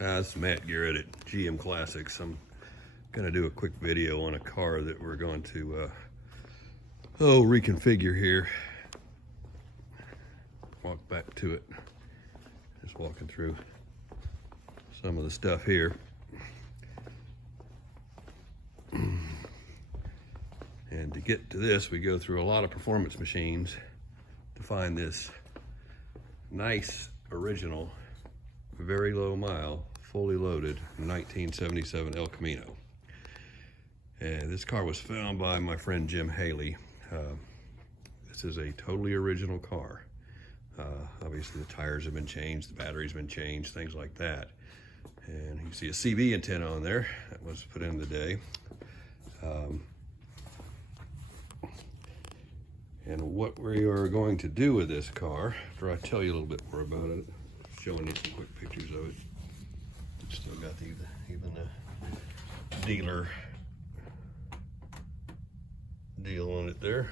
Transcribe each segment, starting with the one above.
It's Matt Garrett at GM Classics. I'm gonna do a quick video on a car that we're going to reconfigure here. Walk back to it. Just walking through some of the stuff here. And to get to this, we go through a lot of performance machines to find this nice original, very low mile, fully loaded 1977 El Camino. And this car was found by my friend Jim Haley. This is a totally original car. Obviously the tires have been changed, the battery's been changed, things like that. And you can see a CV antenna on there that was put in the day. And what we are going to do with this car, after I tell you a little bit more about it, showing you some quick pictures of it. Still got even the dealer deal on it there.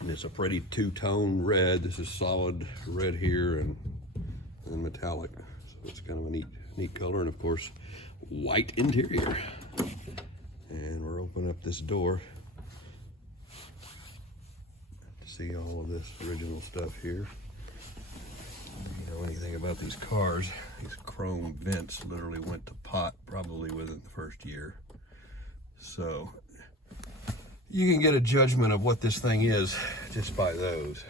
And it's a pretty two-tone red. This is solid red here and metallic. So it's kind of a neat color, and of course, white interior. And we're opening up this door to see all of this original stuff here. If you know anything about these cars, these chrome vents literally went to pot probably within the first year. So you can get a judgment of what this thing is just by those.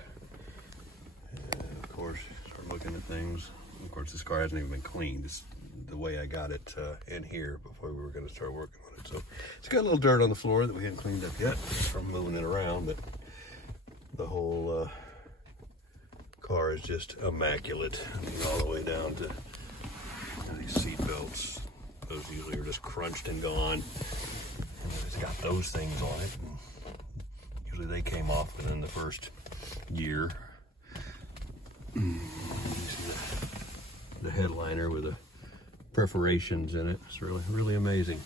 And of course, start looking at things. Of course, this car hasn't even been cleaned. It's the way I got it in here before we were going to start working on it. So it's got a little dirt on the floor that we haven't cleaned up yet from moving it around, but the whole car is just immaculate. I mean, all the way down to these seat belts. Those usually are just crunched and gone. And it's got those things on it. And usually they came off within the first year. You see the headliner with the perforations in it. It's really amazing.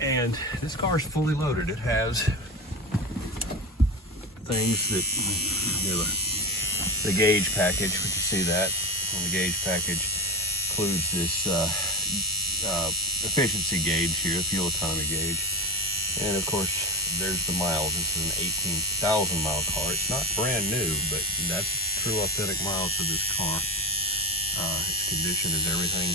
And this car is fully loaded. It has things that, you know, the gauge package, we can see that. And the gauge package includes this efficiency gauge here, fuel economy gauge. And of course, there's the miles. This is an 18,000 mile car. It's not brand new, but that's true authentic miles for this car. Its condition is everything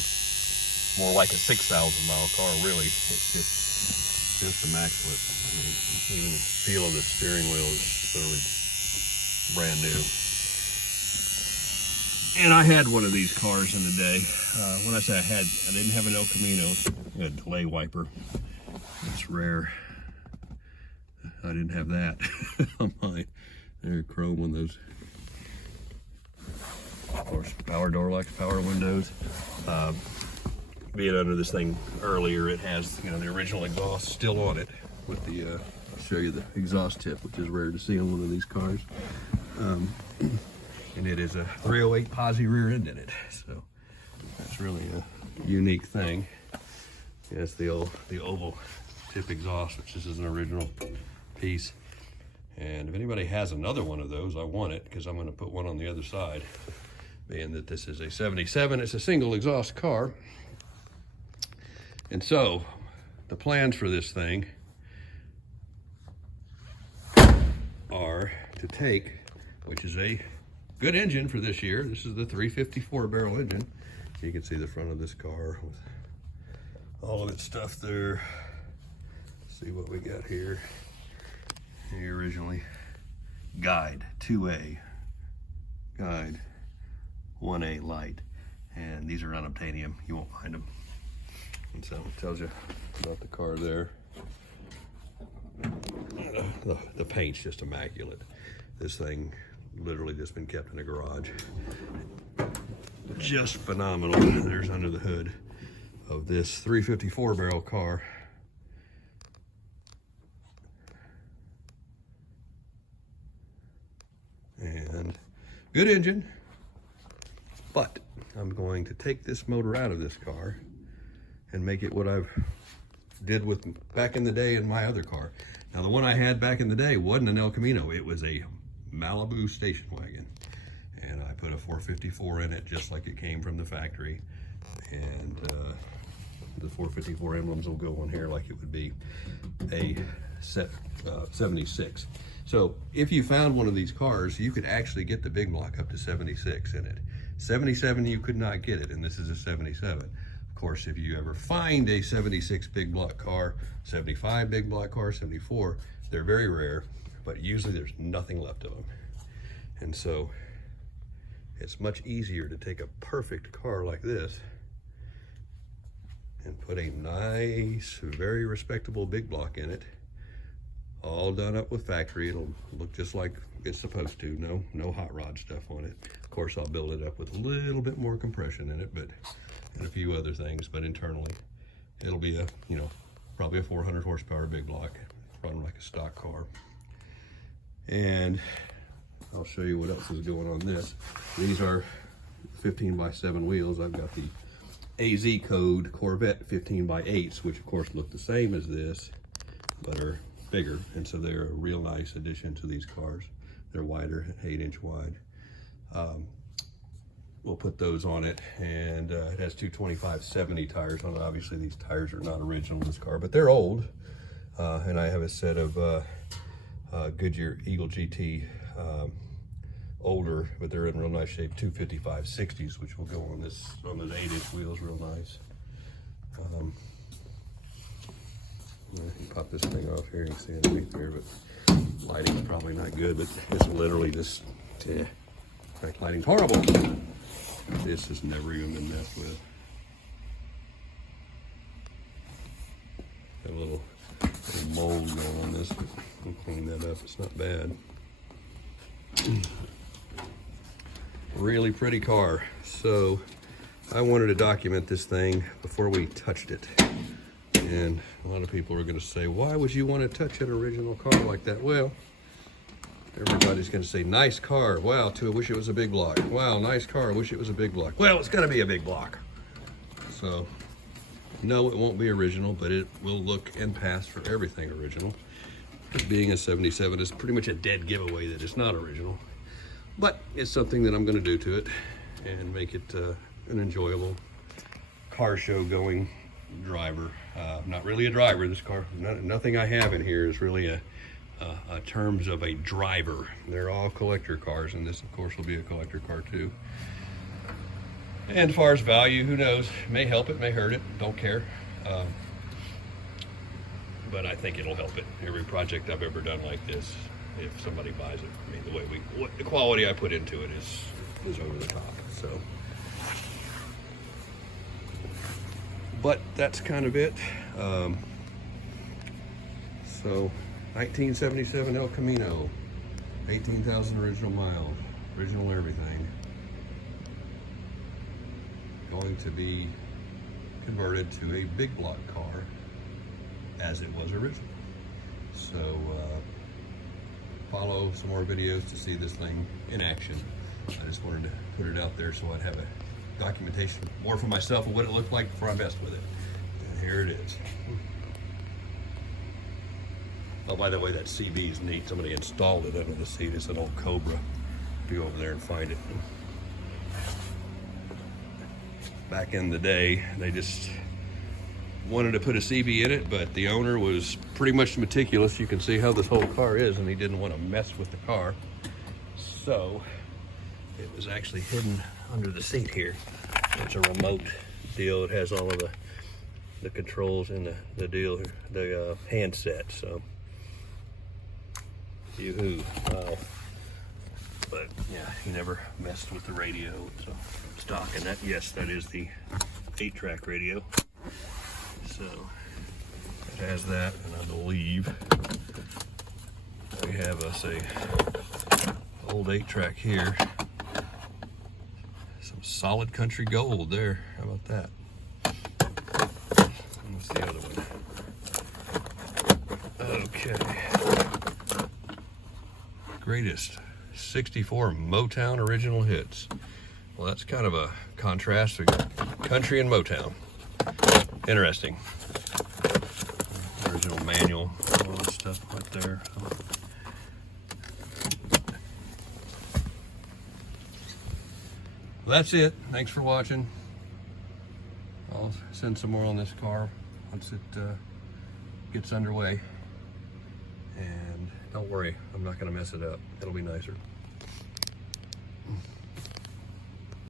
more like a 6,000 mile car, really. It's just immaculate. I mean, even the feel of the steering wheel is literally brand new. And I had one of these cars in the day. When I say I didn't have an El Camino. I had a delay wiper. It's rare. I didn't have that on mine. They're chrome on those. Of course, power door locks, power windows. Being under this thing earlier, it has, you know, the original exhaust still on it with the, I'll show you the exhaust tip, which is rare to see on one of these cars. And it is a 308 posi rear end in it. So that's really a unique thing. Yes, the oval tip exhaust, which this is an original piece. And if anybody has another one of those, I want it, because I'm going to put one on the other side. Being that this is a 77, it's a single exhaust car. And so the plans for this thing are to take, which is a good engine for this year. This is the 354 barrel engine. You can see the front of this car with all of its stuff there. Let's see what we got here. Here originally, guide 2A, guide 1A light, and these are unobtainium. You won't find them. And so it tells you about the car there. The paint's just immaculate. This thing literally just been kept in a garage. Just phenomenal. There's under the hood of this 354 barrel car. And good engine, but I'm going to take this motor out of this car and make it what I've did with back in the day in my other car. Now the one I had back in the day wasn't an El Camino, it was a Malibu station wagon. and I put a 454 in it just like it came from the factory, and the 454 emblems will go on here like it would be a 76. So if you found one of these cars, you could actually get the big block up to 76 in it. 77, you could not get it, and this is a 77. Of course, if you ever find a 76 big block car, 75 big block car, 74, they're very rare, but usually there's nothing left of them. And so it's much easier to take a perfect car like this and put a nice, very respectable big block in it, all done up with factory. It'll look just like it's supposed to. No hot rod stuff on it. Of course, I'll build it up with a little bit more compression in it, but and a few other things. But internally, it'll be a, you know, probably a 400 horsepower big block, run like a stock car. And I'll show you what else is going on this. These are 15x7 wheels. I've got the AZ code Corvette 15x8s, which of course look the same as this, but are bigger, and so they're a real nice addition to these cars. They're wider, 8-inch wide. We'll put those on it, and it has two 25/70 tires on it. Obviously these tires are not original in this car, but they're old, and I have a set of Goodyear Eagle GT older, but they're in real nice shape, 255/60s, which will go on this, on those 8-inch wheels, real nice. I can pop this thing off here, you can see underneath there, but lighting's probably not good, but it's literally just, yeah. In fact, lighting's horrible. This has never even been messed with. Got a little mold going on this, but I'll clean that up, it's not bad. Really pretty car. So I wanted to document this thing before we touched it. And a lot of people are going to say, why would you want to touch an original car like that? Well, everybody's going to say, nice car. Wow, I wish it was a big block. Wow, nice car. I wish it was a big block. Well, it's going to be a big block. So, no, it won't be original, but it will look and pass for everything original. Being a 77 is pretty much a dead giveaway that it's not original. But it's something that I'm going to do to it and make it an enjoyable car show going driver. Not really a driver. This car, nothing I have in here is really a terms of a driver. They're all collector cars, and this of course will be a collector car too. And as far as value, who knows, may help it, may hurt it, don't care. But I think it'll help it. Every project I've ever done like this, if somebody buys it, I mean, the quality I put into it is over the top. So, but that's kind of it. So 1977 El Camino, 18,000 original miles, original everything. Going to be converted to a big block car as it was original. So follow some more videos to see this thing in action. I just wanted to put it out there so I'd have a documentation more for myself of what it looked like before I messed with it. And here it is. Oh, by the way, that CB is neat. Somebody installed it under the seat. It's an old Cobra. Go over there and find it. Back in the day, they just wanted to put a CB in it, but the owner was pretty much meticulous. You can see how this whole car is, and he didn't want to mess with the car. So it was actually hidden under the seat here. It's a remote deal. It has all of the controls and the deal, the handset. So, yoo-hoo. Wow. But yeah, he never messed with the radio. So stock, and that, yes, that is the 8-track radio. So it has that, and I believe we have us a old 8-track here. Some solid country gold there. How about that? And what's the other one? Okay. Greatest 64 Motown original hits. Well, that's kind of a contrast to country and Motown. Interesting. Original manual, all that stuff right there. Well, that's it. Thanks for watching. I'll send some more on this car once it gets underway. And don't worry, I'm not going to mess it up. It'll be nicer.